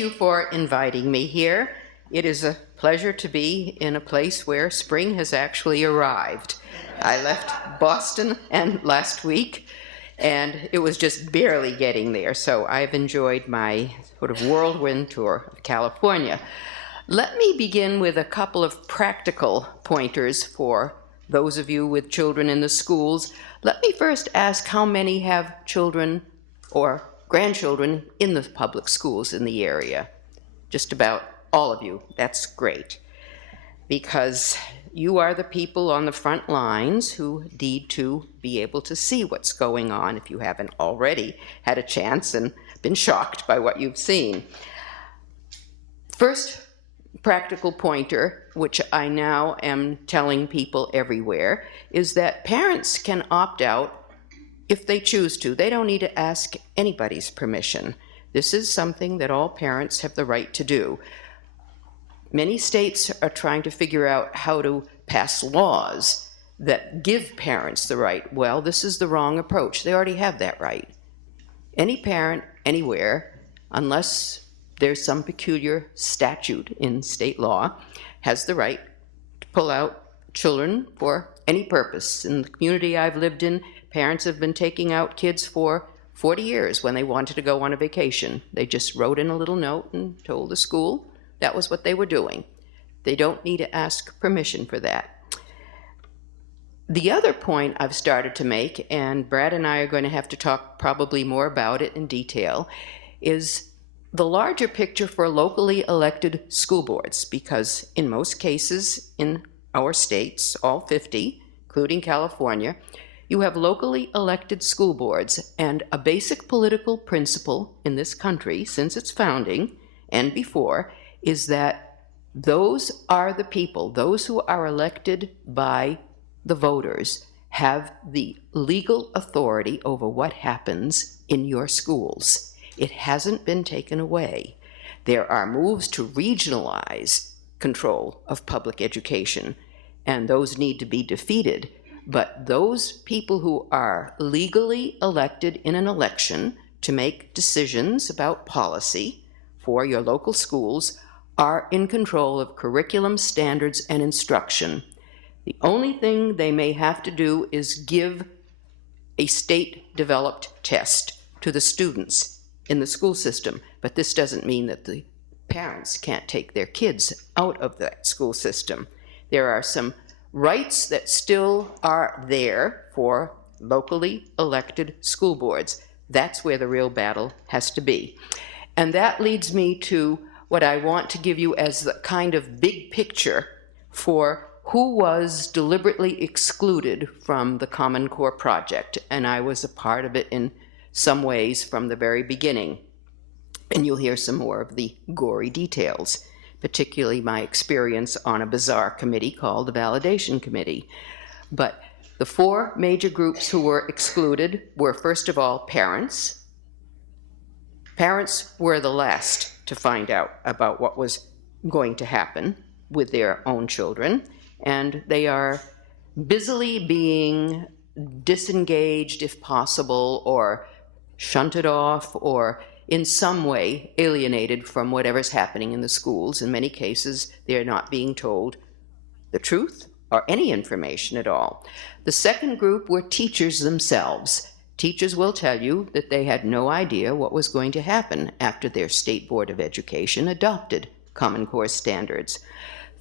Thank you for inviting me here. It is a pleasure to be in a place where spring has actually arrived. I left Boston last week, and it was just barely getting there, so I've enjoyed my sort of whirlwind tour of California. Let me begin with a couple of practical pointers for those of you with children in the schools. Let me first ask how many have children or grandchildren in the public schools in the area. Just about all of you. That's great, because you are the people on the front lines who need to be able to see what's going on if you haven't already had a chance and been shocked by what you've seen. First practical pointer, which I now am telling people everywhere, is that parents can opt out if they choose to. They don't need to ask anybody's permission. This is something that all parents have the right to do. Many states are trying to figure out how to pass laws that give parents the right. Well, this is the wrong approach. They already have that right. Any parent, anywhere, unless there's some peculiar statute in state law, has the right to pull out children for any purpose. In the community I've lived in, parents have been taking out kids for 40 years when they wanted to go on a vacation. They just wrote in a little note and told the school that was what they were doing. They don't need to ask permission for that. The other point I've started to make, and Brad and I are going to have to talk probably more about it in detail, is the larger picture for locally elected school boards, because in most cases in our states, all 50, including California, you have locally elected school boards, and a basic political principle in this country since its founding and before is that those are the people, those who are elected by the voters, have the legal authority over what happens in your schools. It hasn't been taken away. There are moves to regionalize control of public education, and those need to be defeated. But those people who are legally elected in an election to make decisions about policy for your local schools are in control of curriculum, standards, and instruction. The only thing they may have to do is give a state-developed test to the students in the school system, but this doesn't mean that the parents can't take their kids out of that school system. There are some rights that still are there for locally elected school boards. That's where the real battle has to be. And that leads me to what I want to give you as the kind of big picture for who was deliberately excluded from the Common Core project. And I was a part of it in some ways from the very beginning. And you'll hear some more of the gory details, particularly my experience on a bizarre committee called the Validation Committee. But the four major groups who were excluded were, first of all, parents. Parents were the last to find out about what was going to happen with their own children, and they are busily being disengaged, if possible, or shunted off, or in some way alienated from whatever's happening in the schools. In many cases, they're not being told the truth or any information at all. The second group were teachers themselves. Teachers will tell you that they had no idea what was going to happen after their State Board of Education adopted Common Core standards.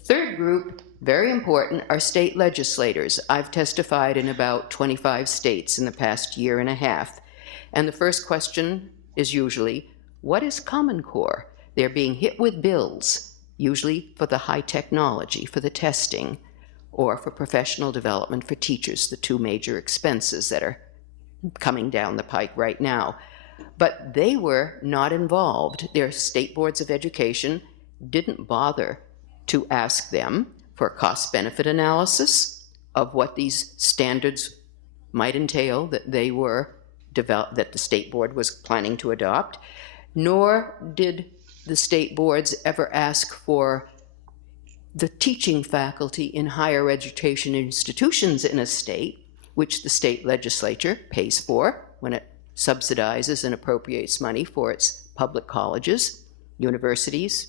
Third group, very important, are state legislators. I've testified in about 25 states in the past year and a half. And the first question is usually, what is Common Core? They're being hit with bills, usually for the high technology, for the testing, or for professional development for teachers, the two major expenses that are coming down the pike right now. But they were not involved. Their state boards of education didn't bother to ask them for a cost-benefit analysis of what these standards might entail that they were that the state board was planning to adopt, nor did the state boards ever ask for the teaching faculty in higher education institutions in a state, which the state legislature pays for when it subsidizes and appropriates money for its public colleges. universities,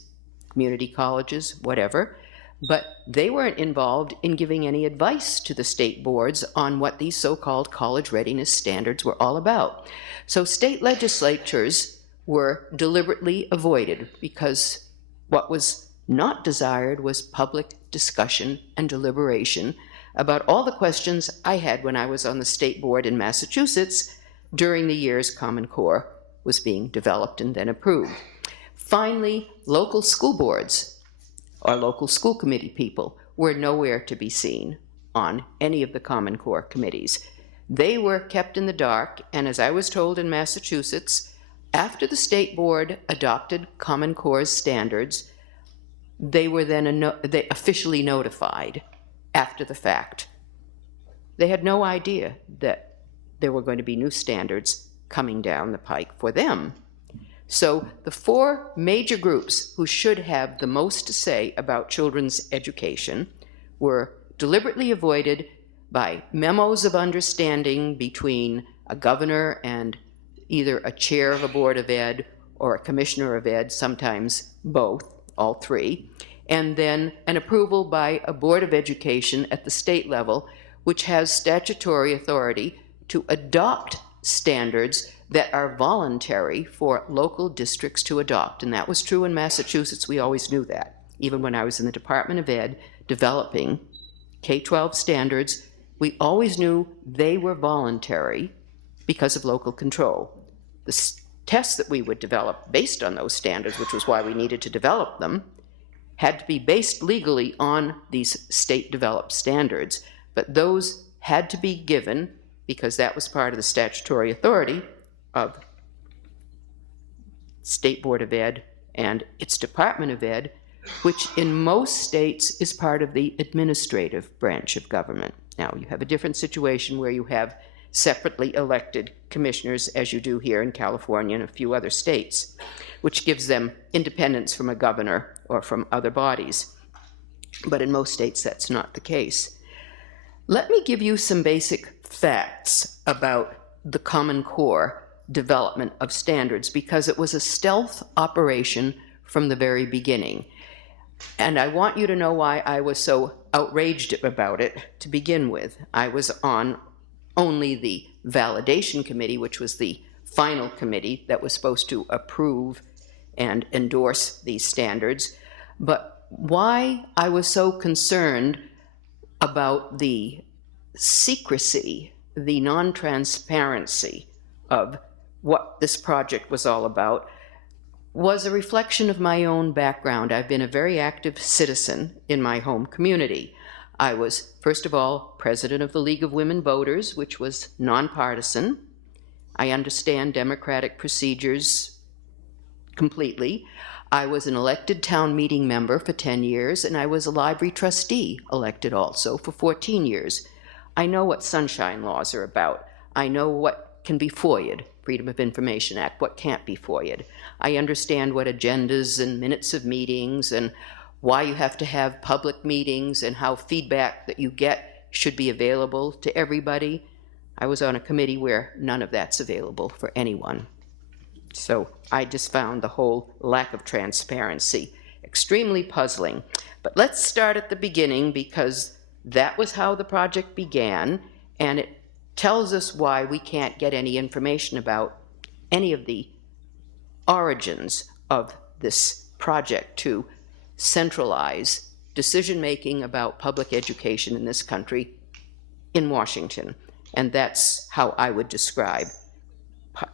community colleges, whatever, but they weren't involved in giving any advice to the state boards on what these so-called college readiness standards were all about. So state legislatures were deliberately avoided because what was not desired was public discussion and deliberation about all the questions I had when I was on the state board in Massachusetts during the years Common Core was being developed and then approved. Finally, local school boards or local school committee people were nowhere to be seen on any of the Common Core committees. They were kept in the dark, and as I was told in Massachusetts, after the state board adopted Common Core's standards, they were then they officially notified after the fact. They had no idea that there were going to be new standards coming down the pike for them. So the four major groups who should have the most to say about children's education were deliberately avoided by memos of understanding between a governor and either a chair of a board of ed or a commissioner of ed, sometimes both, all three, and then an approval by a board of education at the state level, which has statutory authority to adopt standards that are voluntary for local districts to adopt. And that was true in Massachusetts. We always knew that. Even when I was in the Department of Ed developing K-12 standards, we always knew they were voluntary because of local control. The tests that we would develop based on those standards, which was why we needed to develop them, had to be based legally on these state-developed standards, but those had to be given, because that was part of the statutory authority of State Board of Ed and its Department of Ed, which in most states is part of the administrative branch of government. Now, you have a different situation where you have separately elected commissioners, as you do here in California and a few other states, which gives them independence from a governor or from other bodies. But in most states, that's not the case. Let me give you some basic facts about the Common Core development of standards, because it was a stealth operation from the very beginning. And I want you to know why I was so outraged about it to begin with. I was on only the validation committee, which was the final committee that was supposed to approve and endorse these standards. But why I was so concerned about the secrecy, the non-transparency of what this project was all about was a reflection of my own background. I've been a very active citizen in my home community. I was, first of all, president of the League of Women Voters, which was nonpartisan. I understand democratic procedures completely. I was an elected town meeting member for 10 years, and I was a library trustee, elected also, for 14 years. I know what sunshine laws are about. I know what can be FOIA'd, Freedom of Information Act, what can't be FOIA'd. I understand what agendas and minutes of meetings and why you have to have public meetings and how feedback that you get should be available to everybody. I was on a committee where none of that's available for anyone. So I just found the whole lack of transparency extremely puzzling. But let's start at the beginning, because that was how the project began, and it tells us why we can't get any information about any of the origins of this project to centralize decision-making about public education in this country in Washington. And that's how I would describe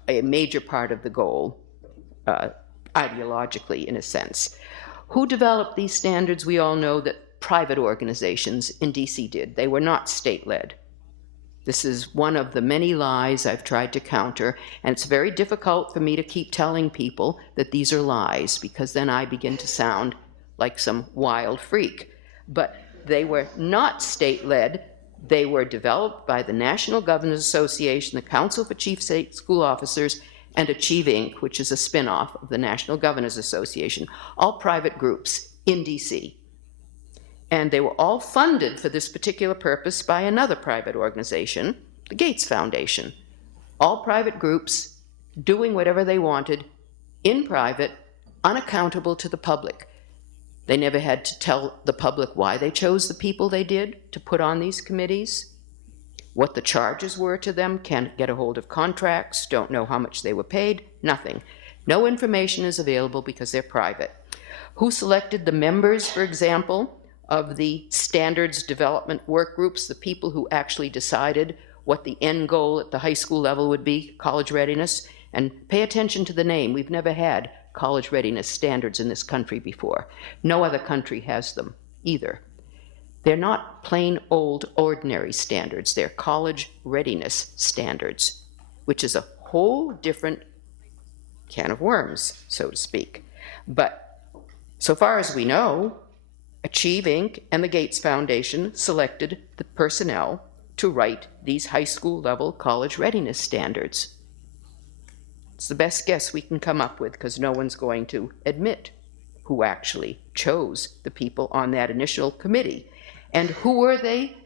a major part of the goal, ideologically, in a sense. Who developed these standards? We all know that private organizations in DC did. They were not state-led. This is one of the many lies I've tried to counter, and it's very difficult for me to keep telling people that these are lies, because then I begin to sound like some wild freak. But they were not state-led. They were developed by the National Governors Association, the Council for Chief State School Officers, and Achieve Inc., which is a spin-off of the National Governors Association, all private groups in DC. And they were all funded for this particular purpose by another private organization, the Gates Foundation. All private groups doing whatever they wanted in private unaccountable to the public. They never had to tell the public why they chose the people they did to put on these committees, what the charges were to them, can't get a hold of contracts, don't know how much they were paid, nothing. No information is available because they're private. Who selected the members, for example, of the standards development work groups, the people who actually decided what the end goal at the high school level would be, college readiness? And pay attention to the name. We've never had college readiness standards in this country before. No other country has them either. They're not plain old ordinary standards. They're college readiness standards, which is a whole different can of worms, so to speak. But so far as we know, Achieve Inc. and the Gates Foundation selected the personnel to write these high school level college readiness standards. It's the best guess we can come up with because no one's going to admit who actually chose the people on that initial committee. And who were they?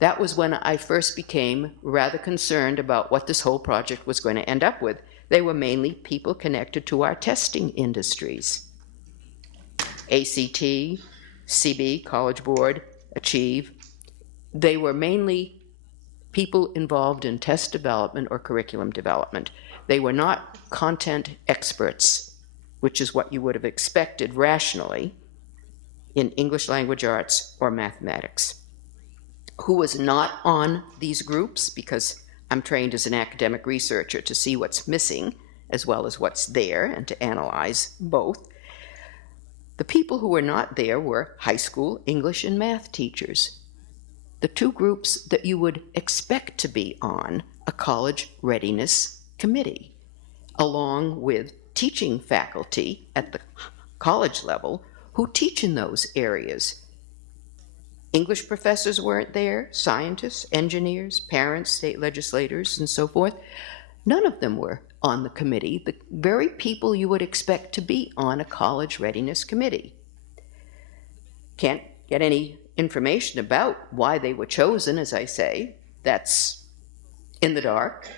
That was when I first became rather concerned about what this whole project was going to end up with. They were mainly people connected to our testing industries. ACT, CB, College Board, Achieve. They were mainly people involved in test development or curriculum development. They were not content experts, which is what you would have expected rationally in English language arts or mathematics. Who was not on these groups, because I'm trained as an academic researcher to see what's missing as well as what's there and to analyze both. The people who were not there were high school English and math teachers, the two groups that you would expect to be on a college readiness committee, along with teaching faculty at the college level who teach in those areas. English professors weren't there, scientists, engineers, parents, state legislators, and so forth. None of them were on the committee, the very people you would expect to be on a college readiness committee. Can't get any information about why they were chosen, as I say. That's in the dark.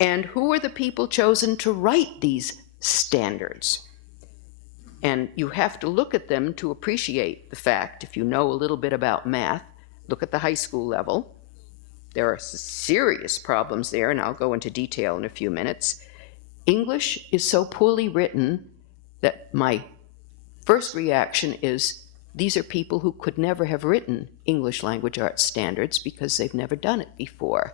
And who were the people chosen to write these standards? And you have to look at them to appreciate the fact, if you know a little bit about math, look at the high school level. There are serious problems there, and I'll go into detail in a few minutes. English is so poorly written that my first reaction is these are people who could never have written English language arts standards because they've never done it before.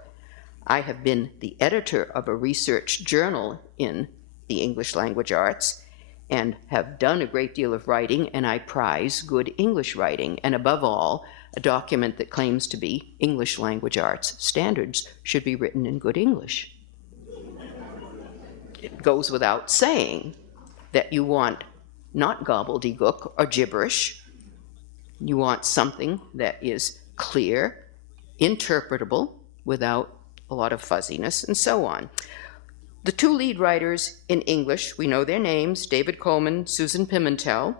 I have been the editor of a research journal in the English language arts and have done a great deal of writing, and I prize good English writing. And above all, a document that claims to be English language arts standards should be written in good English. It goes without saying that you want not gobbledygook or gibberish. You want something that is clear, interpretable, without a lot of fuzziness, and so on. The two lead writers in English, we know their names, David Coleman, Susan Pimentel,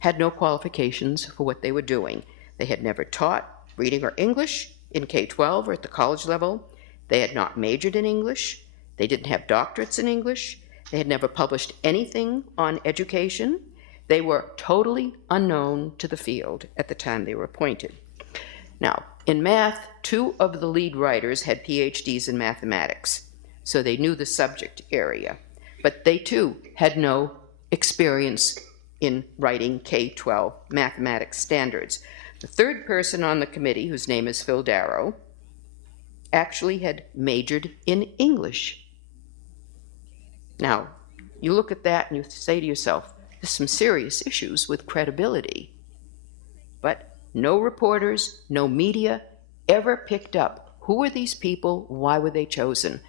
had no qualifications for what they were doing. They had never taught reading or English in K-12 or at the college level. They had not majored in English. They didn't have doctorates in English. They had never published anything on education. They were totally unknown to the field at the time they were appointed. Now, in math, two of the lead writers had PhDs in mathematics, so they knew the subject area, but they too had no experience in writing K-12 mathematics standards. The third person on the committee, whose name is Phil Darrow, actually had majored in English. Now, you look at that and you say to yourself, there's some serious issues with credibility. But no reporters, no media ever picked up who were these people, why were they chosen.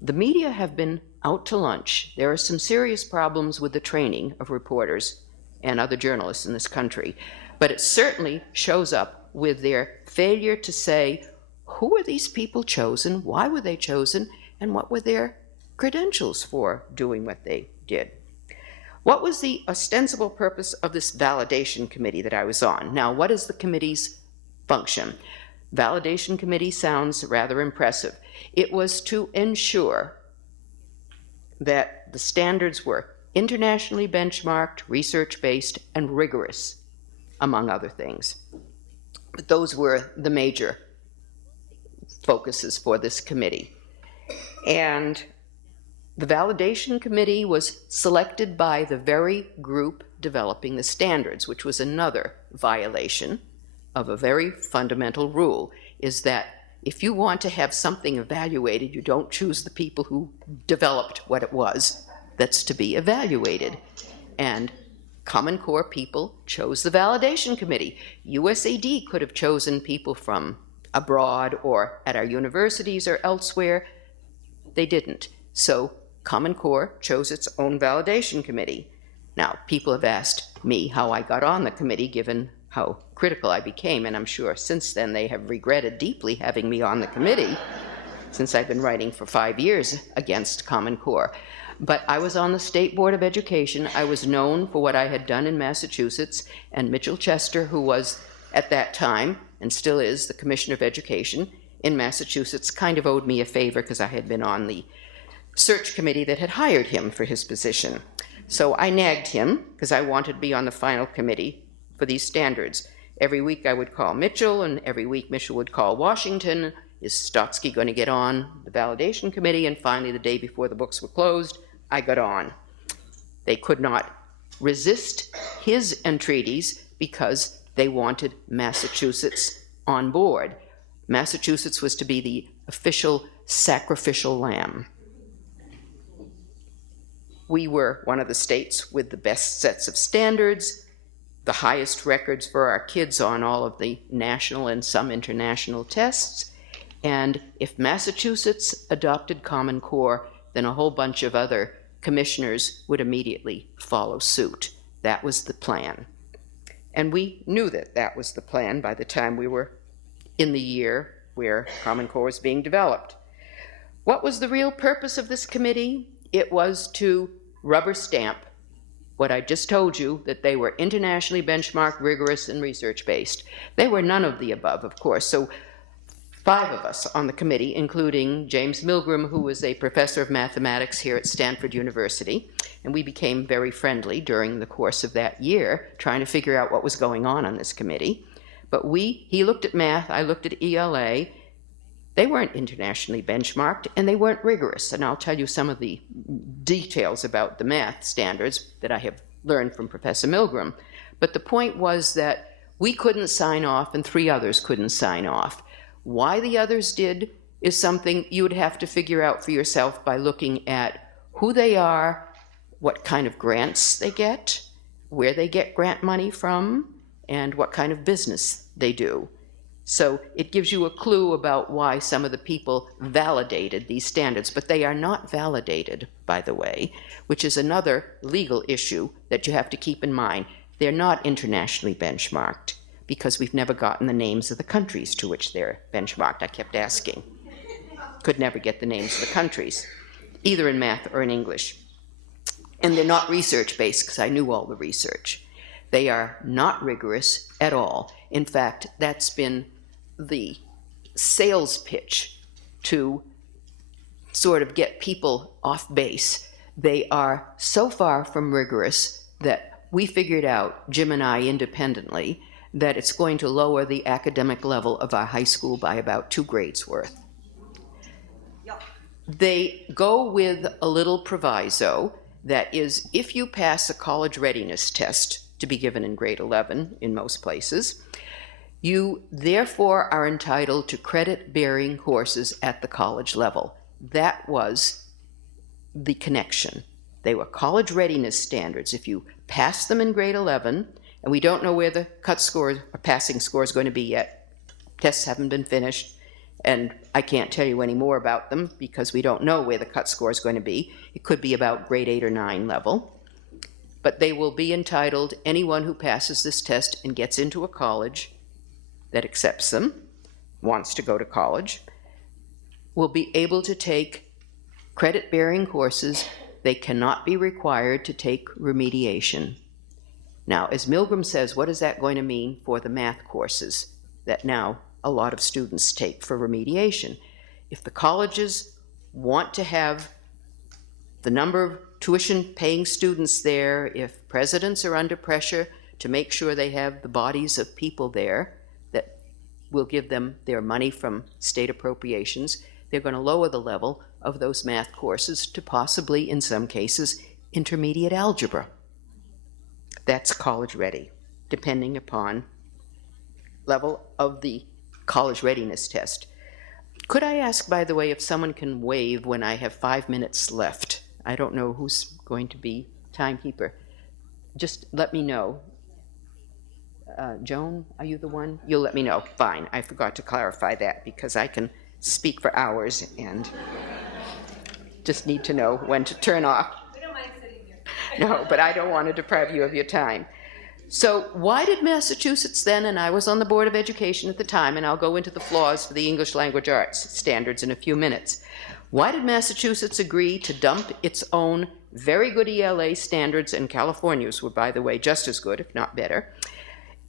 The media have been out to lunch. There are some serious problems with the training of reporters and other journalists in this country, but it certainly shows up with their failure to say, who were these people chosen, why were they chosen, and what were their credentials for doing what they did. What was the ostensible purpose of this validation committee that I was on? Now, what is the committee's function? Validation committee sounds rather impressive. It was to ensure that the standards were internationally benchmarked, research-based, and rigorous, among other things. But those were the major focuses for this committee. And the validation committee was selected by the very group developing the standards, which was another violation of a very fundamental rule, is that if you want to have something evaluated, you don't choose the people who developed what it was that's to be evaluated. And Common Core people chose the validation committee. USAD could have chosen people from abroad or at our universities or elsewhere. They didn't. So Common Core chose its own validation committee. Now, people have asked me how I got on the committee, given how critical I became, and I'm sure since then they have regretted deeply having me on the committee, since I've been writing for 5 years against Common Core. But I was on the State Board of Education. I was known for what I had done in Massachusetts, and Mitchell Chester, who was at that time, and still is, the Commissioner of Education in Massachusetts, kind of owed me a favor because I had been on the search committee that had hired him for his position. So I nagged him because I wanted to be on the final committee for these standards. Every week I would call Mitchell, and every week Mitchell would call Washington. Is Stotsky going to get on the validation committee? And finally, the day before the books were closed, I got on. They could not resist his entreaties because they wanted Massachusetts on board. Massachusetts was to be the official sacrificial lamb. We were one of the states with the best sets of standards, the highest records for our kids on all of the national and some international tests. And if Massachusetts adopted Common Core, then a whole bunch of other commissioners would immediately follow suit. That was the plan. And we knew that that was the plan by the time we were in the year where Common Core was being developed. What was the real purpose of this committee? It was to rubber stamp what I just told you, that they were internationally benchmarked, rigorous, and research-based. They were none of the above, of course. So 5 of us on the committee, including James Milgram, who was a professor of mathematics here at Stanford University, and we became very friendly during the course of that year, trying to figure out what was going on this committee. But he looked at math, I looked at ELA. They weren't internationally benchmarked, and they weren't rigorous. And I'll tell you some of the details about the math standards that I have learned from Professor Milgram. But the point was that we couldn't sign off, and 3 others couldn't sign off. Why the others did is something you would have to figure out for yourself by looking at who they are, what kind of grants they get, where they get grant money from, and what kind of business they do. So it gives you a clue about why some of the people validated these standards, but they are not validated, by the way, which is another legal issue that you have to keep in mind. They're not internationally benchmarked because we've never gotten the names of the countries to which they're benchmarked. I kept asking. Could never get the names of the countries, either in math or in English. And they're not research-based because I knew all the research. They are not rigorous at all. In fact, that's been the sales pitch to sort of get people off base. They are so far from rigorous that we figured out, Jim and I independently, that it's going to lower the academic level of our high school by about 2 grades worth. They go with a little proviso that is, if you pass a college readiness test to be given in grade 11 in most places, you therefore are entitled to credit-bearing courses at the college level. That was the connection. They were college readiness standards. If you pass them in grade 11, and we don't know where the cut score or passing score is going to be yet, tests haven't been finished, and I can't tell you any more about them because we don't know where the cut score is going to be. It could be about grade 8 or 9 level. But they will be entitled, anyone who passes this test and gets into a college that accepts them, wants to go to college, will be able to take credit-bearing courses. They cannot be required to take remediation. Now, as Milgram says, what is that going to mean for the math courses that now a lot of students take for remediation? If the colleges want to have the number of tuition-paying students there, if presidents are under pressure to make sure they have the bodies of people there that will give them their money from state appropriations, they're going to lower the level of those math courses to possibly, in some cases, intermediate algebra. That's college ready, depending upon level of the college readiness test. Could I ask, by the way, if someone can wave when I have 5 minutes left? I don't know who's going to be timekeeper. Just let me know. Joan, are you the one? You'll let me know. Fine. I forgot to clarify that because I can speak for hours and just need to know when to turn off. We don't mind sitting here. No, but I don't want to deprive you of your time. So why did Massachusetts then, and I was on the Board of Education at the time, and I'll go into the flaws for the English language arts standards in a few minutes. Why did Massachusetts agree to dump its own very good ELA standards, and California's were, by the way, just as good, if not better?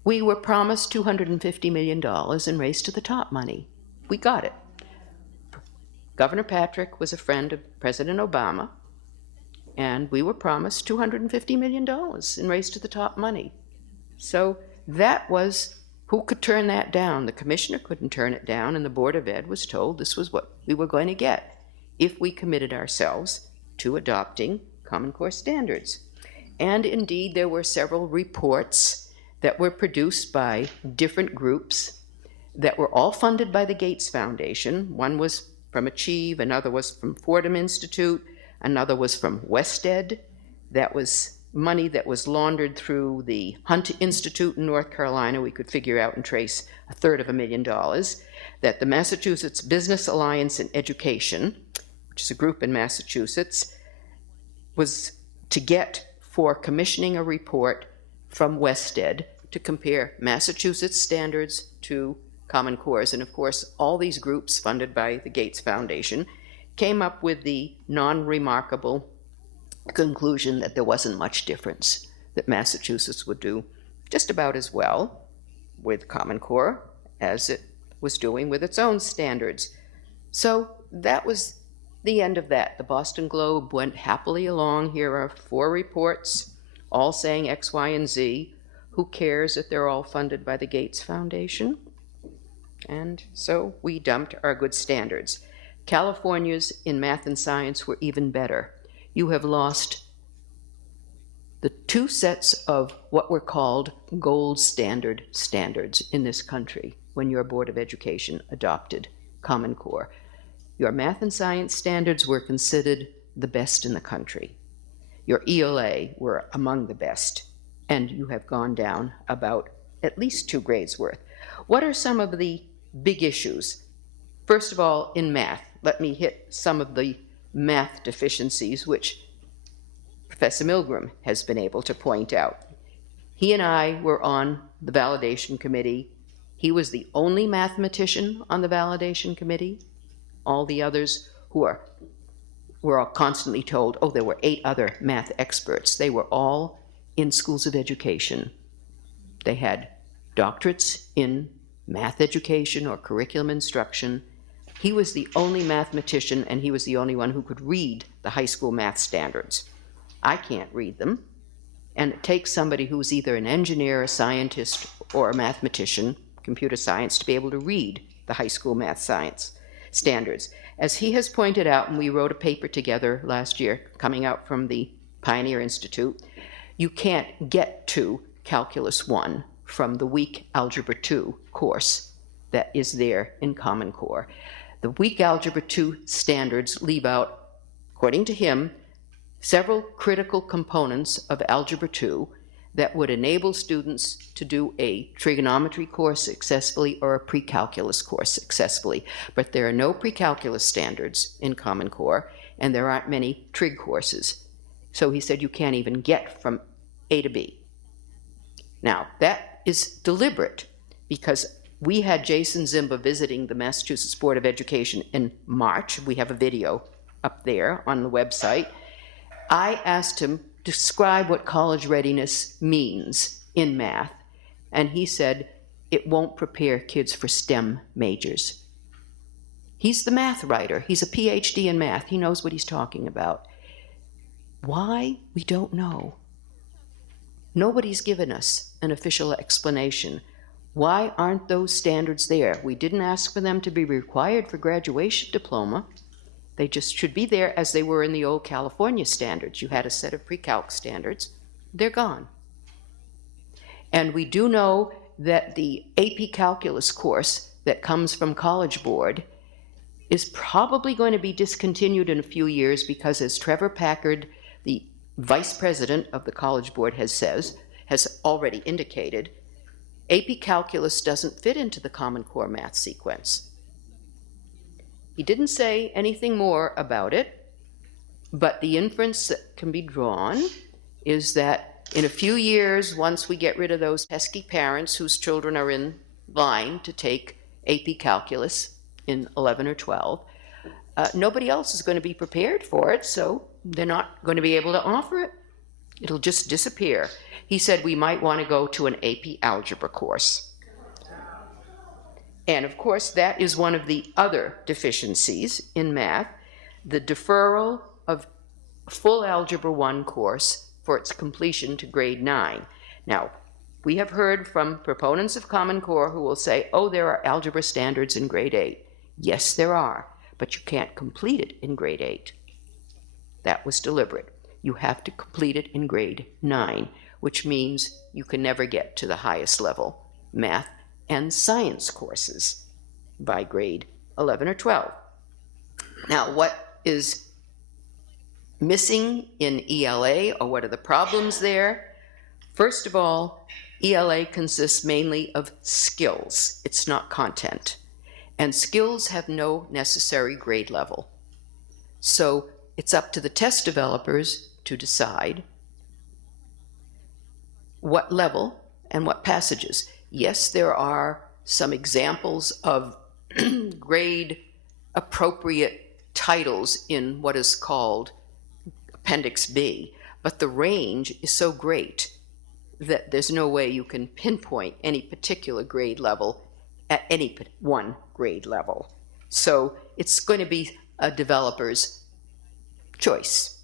We were promised $250 million in Race to the Top money. We got it. Governor Patrick was a friend of President Obama, and we were promised $250 million in Race to the Top money. So that was, who could turn that down? The commissioner couldn't turn it down, and the Board of Ed was told this was what we were going to get if we committed ourselves to adopting Common Core standards. And indeed, there were several reports that were produced by different groups that were all funded by the Gates Foundation. One was from Achieve, another was from Fordham Institute, another was from WestEd. That was money that was laundered through the Hunt Institute in North Carolina. We could figure out and trace $350,000. That the Massachusetts Business Alliance in Education, which is a group in Massachusetts, was to get for commissioning a report from WestEd to compare Massachusetts standards to Common Core's. And of course, all these groups funded by the Gates Foundation came up with the non-remarkable conclusion that there wasn't much difference, that Massachusetts would do just about as well with Common Core as it was doing with its own standards. So that was the end of that. The Boston Globe went happily along. Here are 4 reports, all saying X, Y, and Z. Who cares if they're all funded by the Gates Foundation? And so we dumped our good standards. California's in math and science were even better. You have lost the 2 sets of what were called gold standard standards in this country when your Board of Education adopted Common Core. Your math and science standards were considered the best in the country. Your ELA were among the best, and you have gone down about at least 2 grades worth. What are some of the big issues? First of all, in math, let me hit some of the math deficiencies which Professor Milgram has been able to point out. He and I were on the validation committee. He was the only mathematician on the validation committee. All the others were all constantly told, oh, there were 8 other math experts. They were all in schools of education. They had doctorates in math education or curriculum instruction. He was the only mathematician, and he was the only one who could read the high school math standards. I can't read them, and it takes somebody who's either an engineer, a scientist, or a mathematician, computer science, to be able to read the high school math science standards. As he has pointed out, and we wrote a paper together last year coming out from the Pioneer Institute, you can't get to Calculus 1 from the weak Algebra 2 course that is there in Common Core. The weak Algebra 2 standards leave out, according to him, several critical components of Algebra 2 that would enable students to do a trigonometry course successfully or a pre-calculus course successfully. But there are no pre-calculus standards in Common Core, and there aren't many trig courses. So he said you can't even get from A to B. Now, that is deliberate, because we had Jason Zimba visiting the Massachusetts Board of Education in March. We have a video up there on the website. I asked him to describe what college readiness means in math, and he said it won't prepare kids for STEM majors. He's the math writer. He's a PhD in math. He knows what he's talking about. Why? We don't know. Nobody's given us an official explanation. Why aren't those standards there? We didn't ask for them to be required for graduation diploma. They just should be there as they were in the old California standards. You had a set of pre-calc standards. They're gone. And we do know that the AP Calculus course that comes from College Board is probably going to be discontinued in a few years because, as Trevor Packard, the vice president of the College Board, has already indicated, AP Calculus doesn't fit into the Common Core math sequence. He didn't say anything more about it, but the inference that can be drawn is that in a few years, once we get rid of those pesky parents whose children are in line to take AP Calculus in 11 or 12, nobody else is going to be prepared for it, so they're not going to be able to offer it. It'll just disappear. He said we might want to go to an AP Algebra course. And of course, that is one of the other deficiencies in math, the deferral of full Algebra 1 course for its completion to grade 9. Now, we have heard from proponents of Common Core who will say, oh, there are algebra standards in grade 8. Yes, there are, but you can't complete it in grade 8. That was deliberate. You have to complete it in grade 9, which means you can never get to the highest level math and science courses by grade 11 or 12. Now, what is missing in ELA, or what are the problems there? First of all, ELA consists mainly of skills. It's not content. And skills have no necessary grade level. So it's up to the test developers to decide what level and what passages. Yes, there are some examples of grade appropriate titles in what is called Appendix B, but the range is so great that there's no way you can pinpoint any particular grade level at any one grade level. So it's going to be a developer's choice.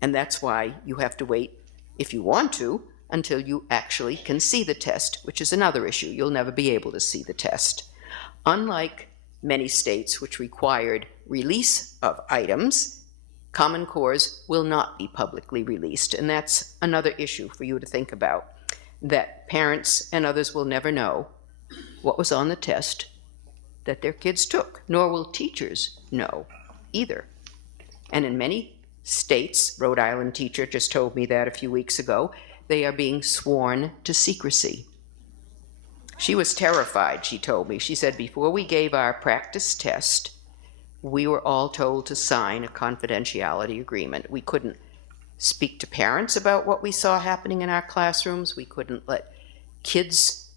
And that's why you have to wait, if you want to, until you actually can see the test, which is another issue. You'll never be able to see the test. Unlike many states which required release of items, Common Cores will not be publicly released, and that's another issue for you to think about, that parents and others will never know what was on the test that their kids took, nor will teachers know either. And in many states, Rhode Island teacher just told me that a few weeks ago, they are being sworn to secrecy. She was terrified, she told me. She said, before we gave our practice test, we were all told to sign a confidentiality agreement. We couldn't speak to parents about what we saw happening in our classrooms. We couldn't let kids'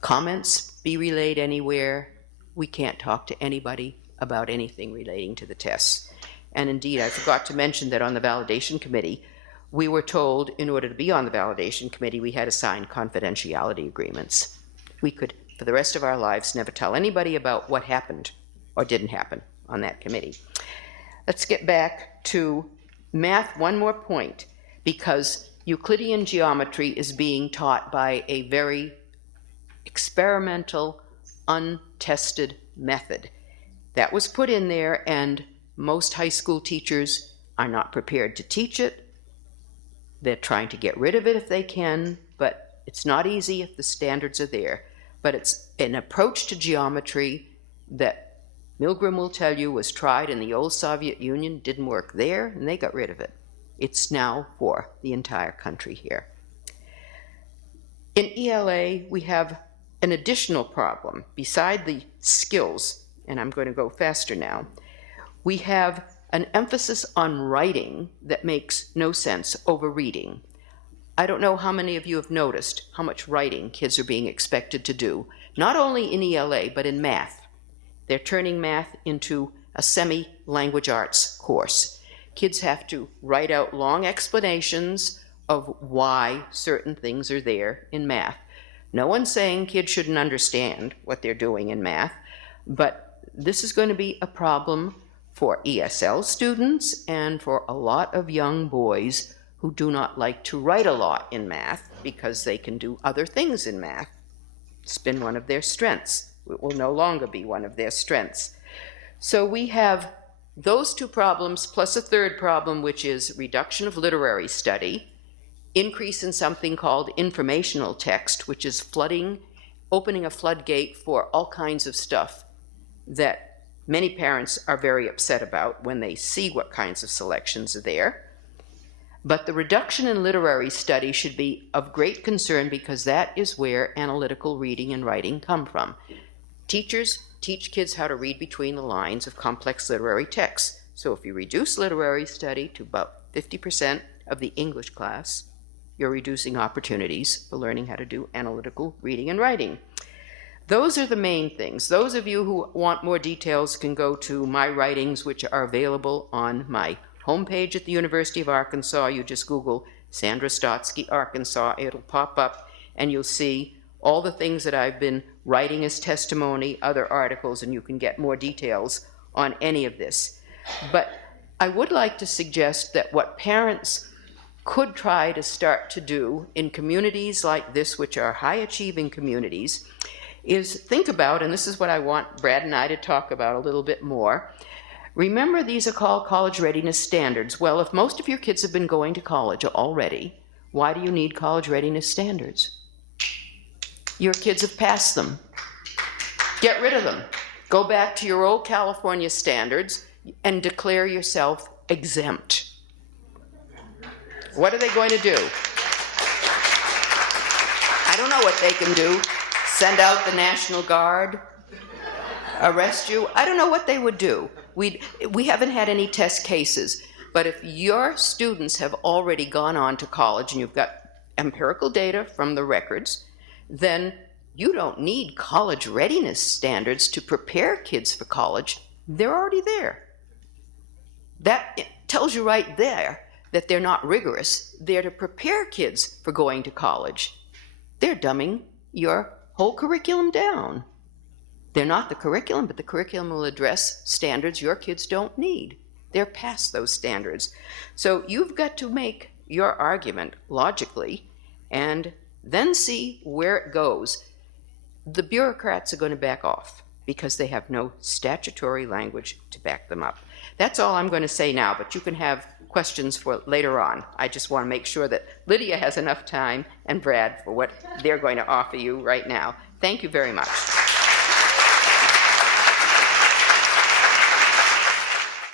comments be relayed anywhere. We can't talk to anybody about anything relating to the tests. And indeed, I forgot to mention that on the validation committee, we were told in order to be on the validation committee, we had to sign confidentiality agreements. We could, for the rest of our lives, never tell anybody about what happened or didn't happen on that committee. Let's get back to math one more point, because Euclidean geometry is being taught by a very experimental, untested method. That was put in there, and most high school teachers are not prepared to teach it. They're trying to get rid of it if they can, but it's not easy if the standards are there. But it's an approach to geometry that Milgram will tell you was tried in the old Soviet Union, didn't work there, and they got rid of it. It's now for the entire country here. In ELA, we have an additional problem. Beside the skills, and I'm going to go faster now, we have an emphasis on writing that makes no sense over reading. I don't know how many of you have noticed how much writing kids are being expected to do, not only in ELA, but in math. They're turning math into a semi-language arts course. Kids have to write out long explanations of why certain things are there in math. No one's saying kids shouldn't understand what they're doing in math, but this is going to be a problem for ESL students and for a lot of young boys who do not like to write a lot in math because they can do other things in math. It's been one of their strengths. It will no longer be one of their strengths. So we have those two problems plus a third problem, which is reduction of literary study, increase in something called informational text, which is opening a floodgate for all kinds of stuff that many parents are very upset about when they see what kinds of selections are there. But the reduction in literary study should be of great concern because that is where analytical reading and writing come from. Teachers teach kids how to read between the lines of complex literary texts. So if you reduce literary study to about 50% of the English class, you're reducing opportunities for learning how to do analytical reading and writing. Those are the main things. Those of you who want more details can go to my writings, which are available on my homepage at the University of Arkansas. You just Google Sandra Stotsky, Arkansas. It'll pop up, and you'll see all the things that I've been writing as testimony, other articles, and you can get more details on any of this. But I would like to suggest that what parents could try to start to do in communities like this, which are high-achieving communities, is think about, and this is what I want Brad and I to talk about a little bit more. Remember, these are called college readiness standards. Well, if most of your kids have been going to college already, why do you need college readiness standards? Your kids have passed them. Get rid of them. Go back to your old California standards and declare yourself exempt. What are they going to do? I don't know what they can do. Send out the National Guard? Arrest you? I don't know what they would do. We haven't had any test cases, but if your students have already gone on to college and you've got empirical data from the records, then you don't need college readiness standards to prepare kids for college. They're already there. That tells you right there that they're not rigorous. They're to prepare kids for going to college. They're dumbing your whole curriculum down. They're not the curriculum, but the curriculum will address standards your kids don't need. They're past those standards. So you've got to make your argument logically and then see where it goes. The bureaucrats are going to back off because they have no statutory language to back them up. That's all I'm going to say now, but you can have questions for later on. I just want to make sure that Lydia has enough time and Brad for what they're going to offer you right now. Thank you very much.